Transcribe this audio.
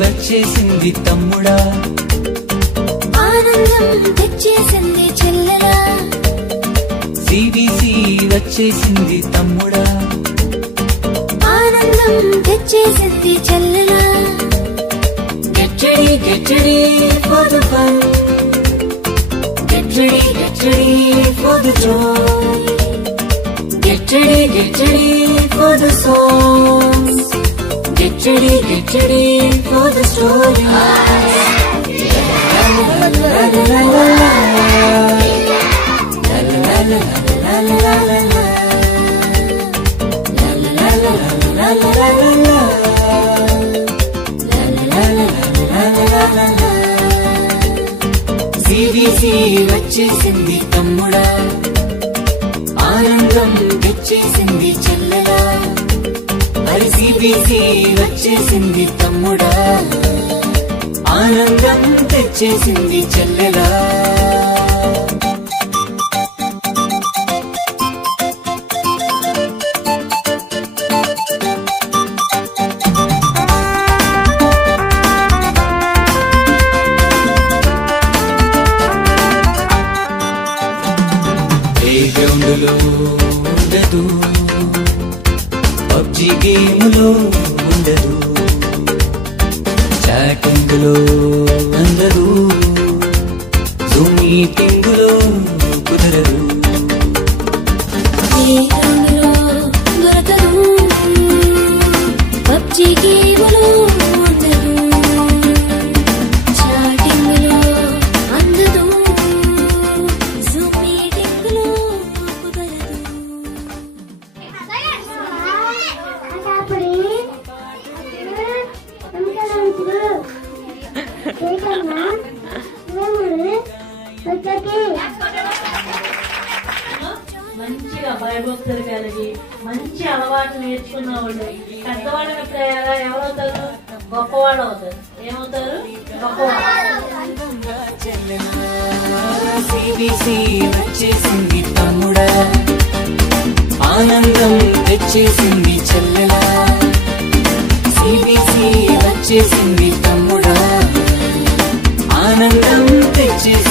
వచ్చేసింది తమ్ముడా, ఆనందం తెచ్చేసింది చెల్లెలా. సిబిసి వచ్చేసింది తమ్ముడా, ఆనందం తెచ్చేసింది చెల్లెలా. Get ready, get ready for the fun. Get ready for the joy. Get ready for the songs. Get ready for the story. La la la la la la la. La la la la la la la la la. La la la la la la la la la. CBC వచ్చేసింది తమ్ముడా, ఆనందం తెచ్చేసింది చెల్లెలా. మరి CBC వచ్చేసింది తమ్ముడా, ఆనందం తెచ్చేసింది చెల్లెలా. గ్రౌండ్లో ఉండదు, పబ్జి గేములో ఉండదు, చాటింగులో అందదు, జూమ్ మీటింగులో కుదరదు. దొరకదు, పబ్జి గేములో ఉండదు, చాటింగులో అందదు, జూమ్ మీటింగులో కుదరదు. మంచిగా భయభక్తులు కలిగి మంచి అలవాటు నేర్చుకున్న వాళ్ళు పెద్దవాళ్ళ ఎవరవుతారు? గొప్పవాళ్ళు అవుతారు. ఏమవుతారు? గొప్పవాళ్ళు. సిబిసి వచ్చేసింది తమ్ముడా, ఆనందం తెచ్చేసింది చెల్లెలా. సిబిసి వచ్చేసింది తమ్ముడా, ఆనందం తెచ్చేసింది